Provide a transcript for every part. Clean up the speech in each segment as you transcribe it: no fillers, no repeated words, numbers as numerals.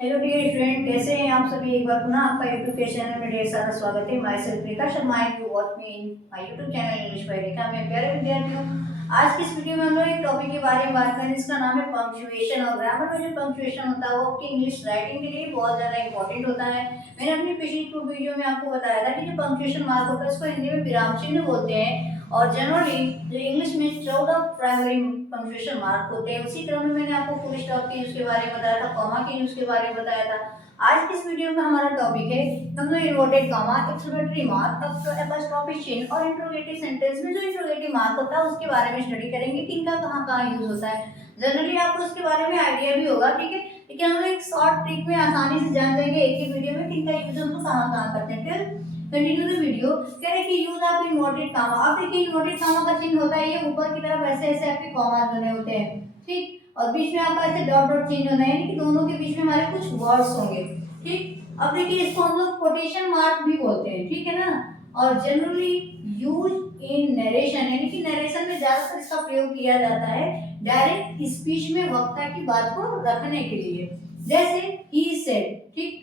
Hello dear student, कैसे हैं आप सभी। एक बार पुनः आपका यूट्यूब के चैनल में ढेर सारा स्वागत है। Myself Rekha Sharma, you watch me in my YouTube channel English by Rekha में। प्यारे विद्यार्थियों, आज की इस वीडियो में हम लोग एक टॉपिक के बारे में बात करेंगे जिसका नाम है पंक्चुएशन। और ग्रामर में जो पंक्चुएशन होता है वो आपकी इंग्लिश राइटिंग के लिए बहुत ज्यादा इंपॉर्टेंट होता है। मैंने अपनी पिछली वीडियो में आपको बताया था कि जो पंक्चुएशन मार्क होता है उसको हिंदी में विराम चिन्ह बोलते हैं। और जनरली जो इंग्लिश में 14 प्राइमरी पंक्चुएशन मार्क होते हैं। उसी क्रम में मैंने आपको फुल स्टॉप के यूज के बारे में बताया था, कॉमा के यूज के बारे में बताया था। आज की इस वीडियो में हमारा टॉपिक है हम लोग inverted comma, exclamatory mark, apostrophe चिन्ह और इंट्रोगेटिव सेंटेंस में जो इंट्रोगेटिव मार्क होता है उसके बारे में स्टडी करेंगे कि इनका कहाँ-कहाँ यूज होता है। जनरली आपको उसके बारे में आइडिया भी होगा, ठीक है, लेकिन हम लोग एक शॉर्ट ट्रिक में आसानी से जान जाएंगे एक ही वीडियो में कि इनका यूज हम लोग कहाँ-कहाँ करते हैं। Continue the video. कह रहे कि यूज ऑफ इन्वर्टेड कॉमा। अब देखिए इन्वर्टेड कॉमा का चिन्ह होता है ये ऊपर की तरफ ऐसे ऐसे आपके कॉमा बने होते हैं, ठीक, और बीच में आपका ऐसे डॉट डॉट चिन्ह होना है, यानी कि दोनों के बीच में हमारे कुछ वर्ड्स होंगे, ठीक। अब देखिए इसको हम लोग कोटेशन मार्क भी बोलते हैं, ठीक है ना। और जनरली यूज इन नरेशन, यानी कि नरेशन में ज्यादातर इसका प्रयोग किया जाता है डायरेक्ट स्पीच में वक्ता की बात को रखने के लिए। जैसे ही सेड, ठीक,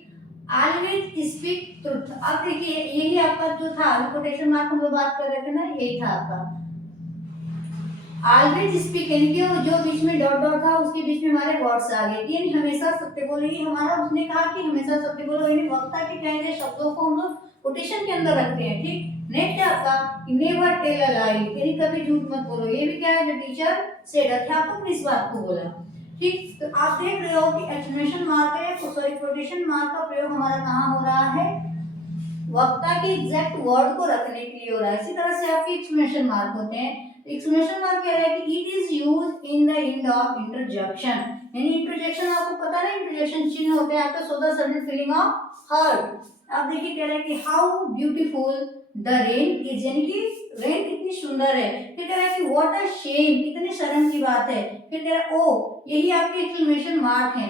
ऑलवेज स्पीक ट्रुथ। अब देखिए यही आपका जो था कोटेशन मार्क हम लोग बात कर रहे थे ना, यही था आपका ऑलवेज स्पीक, यानी कि जो बीच में डॉट डॉट था उसके बीच में हमारे वर्ड्स आ गए, यानी हमेशा सत्य बोलो। ये हमारा उसने कहा कि हमेशा सत्य बोलो, यानी वक्ता के कहे गए शब्दों को हम लोग कोटेशन के अंदर रखते हैं, ठीक। नेक्स्ट आपका नेवर टेल अ लाई, यानी कभी झूठ मत बोलो। ये भी क्या है, जो टीचर सेड, अध्यापक ने इस बात को बोला, ठीक। तो आप देख रहे हो कि एक्सक्लेमेशन मार्क है, तो सॉरी कोटेशन मार्क का प्रयोग हमारा कहाँ हो रहा है, वक्ता के एग्जैक्ट वर्ड को रखने के लिए हो रहा है। इसी तरह से आपके एक्सक्लेमेशन मार्क होते हैं। एक्सक्लेमेशन मार्क क्या है कि it is used in the end of interjection, यानी इंटरजेक्शन आपको पता है ना, इंटरजेक्शन चिन्ह होते हैं आपका, so the sudden feeling of hurt. अब देखिए कह रहा है कि how beautiful the rain is, यानी कि रेन कितनी सुंदर है। फिर कह रहा है कि व्हाट अ शेम, कितनी शर्म की बात है। फिर कह रहा है ओ, यही आपके एक्सक्लेमेशन मार्क है,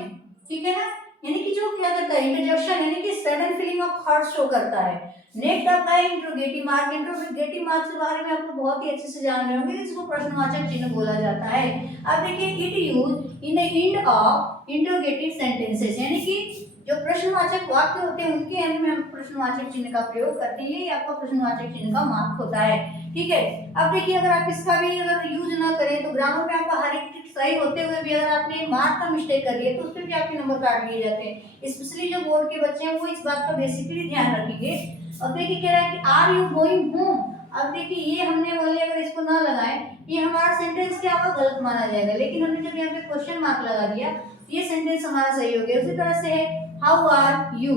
ठीक है ना। यानी कि जो क्या करता है इंटरजेक्शन, यानी कि sudden feeling of hurt show करता है। नेक्स्ट आता है इंट्रोगेटिव मार्क। इंट्रोगेटिव मार्क के बारे में आपको बहुत ही अच्छे से जान रहे होंगे, इसको प्रश्नवाचक चिन्ह बोला जाता है। अब देखिए it use in the end of interrogative sentences, यानी कि जो प्रश्नवाचक वाक्य होते हैं उनके अंत में हम प्रश्नवाचक चिन्ह का प्रयोग करते हैं। ये आपका प्रश्नवाचक चिन्ह का मार्क होता है, ठीक है। अब देखिए अगर आप इसका भी अगर यूज ना करें तो ग्रामर में आपका हर एक सही होते हुए भी अगर आपने मार्क का मिस्टेक कर दिया तो उस पर भी आपके नंबर काट लिए जाते हैं। स्पेशली जो बोर्ड के बच्चे हैं वो इस बात का बेसिकली ध्यान रखेंगे। अब देखिए कह रहा है कि आर यू गोइंग होम। अब देखिए ये हमने बोले अगर इसको ना लगाए ये हमारा सेंटेंस क्या होगा, गलत माना जाएगा, लेकिन हमने जब यहाँ पे क्वेश्चन मार्क लगा दिया ये सेंटेंस हमारा सही हो गया। उसी तरह से है हाउ आर यू,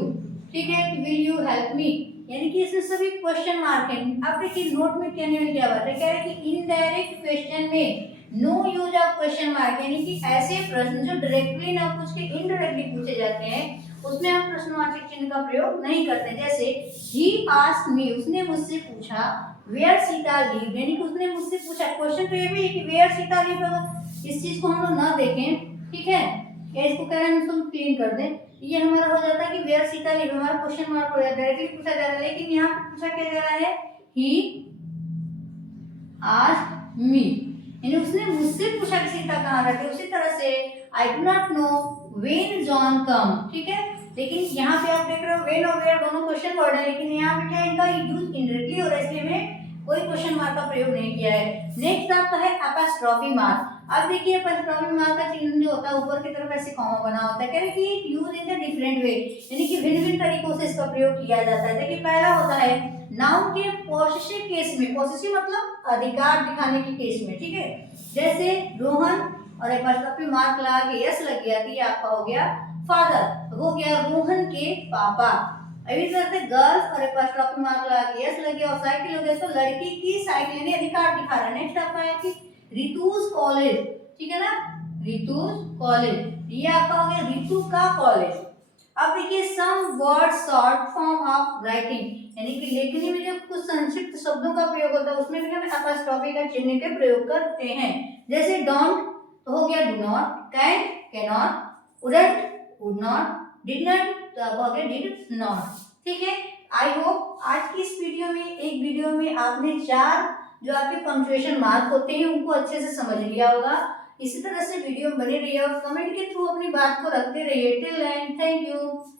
ठीक है, विल यू हेल्प मी, यानी कि इसमें सभी क्वेश्चन मार्क है। अब देखिए नोट में क्या बात है, कह रहे हैं कि इनडायरेक्ट क्वेश्चन में no use of question mark, यानी कि ऐसे प्रश्न जो डायरेक्टली ना पूछ के इनडायरेक्टली पूछे जाते हैं उसमें हम प्रश्नवाचक चिन्ह का प्रयोग नहीं करते। जैसे ही आस्क्ड मी, उसने मुझसे पूछा, वेयर सीता लिव, यानी कि उसने मुझसे पूछा। क्वेश्चन तो ये भी है कि वेयर सीता लिव, अगर इस चीज को हम लोग ना देखें, ठीक है, या इसको कह रहे हैं इसको क्लीन कर दें, ये हमारा हो जाता है कि वेयर सीता लिव हमारा क्वेश्चन मार्क हो जाता है, डायरेक्टली पूछा जा रहा है। लेकिन यहाँ पे पूछा क्या जा रहा है, ही आस्क्ड मी, यानी उसने मुझसे पूछा कि सीता कहाँ रहती है। उसी तरह से I do not know when John come, ठीक है, लेकिन यहाँ पे आप देख रहे हो व्हेन और वेयर दोनों क्वेश्चन वर्ड है, लेकिन यहाँ पे क्या इनका यूज इनडायरेक्टली हो रहा है, इसलिए मैं कोई क्वेश्चन मार्क का प्रयोग नहीं किया है। नेक्स्ट आपका है एपोस्ट्रोफी मार्क। अब देखिए एपोस्ट्रोफी मार्क का चिन्ह जो होता है ऊपर की तरफ ऐसे कॉमा बना होता है, कह रहे कि use in the different way, यानी कि भिन्न-भिन्न तरीकों से इसका प्रयोग किया जाता है। देखिए पहला होता है नाउन के पॉसेसिव केस में, पॉसेसिव मतलब अधिकार दिखाने के केस में, ठीक है, जैसे रोहन और एपोस्ट्रोफी मार्क लगा के यस लग गया, तो ये आपका हो गया फादर, हो गया रोहन के पापा। अभी तरह से गर्ल्स और एपोस्ट्रोफी मार्क लगा के यस लग गया, और साइकिल हो गया तो लड़की की साइकिल, यानी अधिकार दिखा रहा है। नेक्स्ट आपका है कि रितुज कॉलेज, ठीक है ना, रितुज कॉलेज, ये आपका हो गया रितु का कॉलेज। अब देखिए some word short form of writing, यानी कि लेखनी में जो कुछ संक्षिप्त शब्दों का प्रयोग होता है उसमें भी हम एपोस्ट्रोफी का चिन्ह के प्रयोग करते हैं। जैसे डोंट तो हो गया do not, can can not, wouldn't would not, did not तो हो गया डिड नॉट, ठीक है। आई होप आज की इस वीडियो में एक वीडियो में आपने चार जो आपके पंक्चुएशन मार्क होते हैं उनको अच्छे से समझ लिया होगा। इसी तरह से वीडियो में बने रहिए और कमेंट के थ्रू अपनी बात को रखते रहिए। Till then thank you.